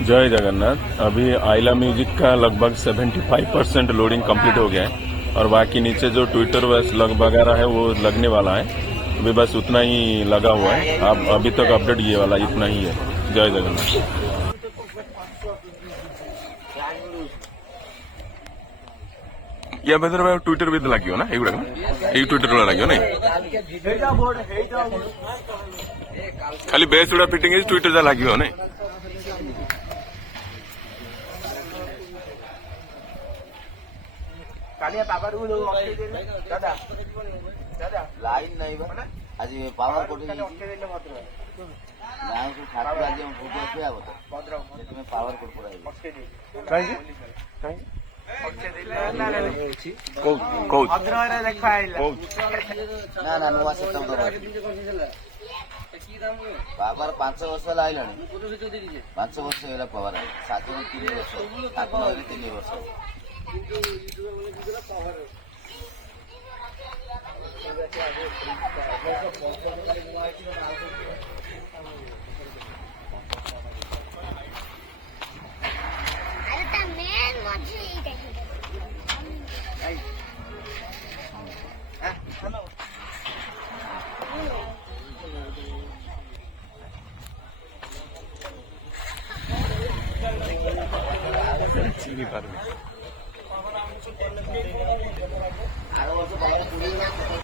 जय जगन्नाथ। अभी आइला म्यूजिक का लगभग 75% लोडिंग कंप्लीट हो गया है और बाकी नीचे जो ट्विटर वगैरह है वो लगने वाला है। अभी बस उतना ही लगा हुआ है। अब अभी तक अपडेट ये वाला इतना ही है। जय जगन्नाथ। या बेदर भाई ट्विटर भी लगे ना एगुड़ा ये ट्विटर लगे ना खाली बेस गुड़ा फिटिंग ट्विटर लगे ना লাইন নাই বা আজ পাওয়ার কোটে লাইন সব ঠাকুর আজ ভোগ আছে আবো তো তুমি পাওয়ার কোট পড়াই কাই কাই না না নুয়া সিস্টেম তো বাবার 500 বছর লাইলানি 500 বছর এলা পাওয়ার 7 3 বছর এখন হইলে 3 বছর চিনি পারবে।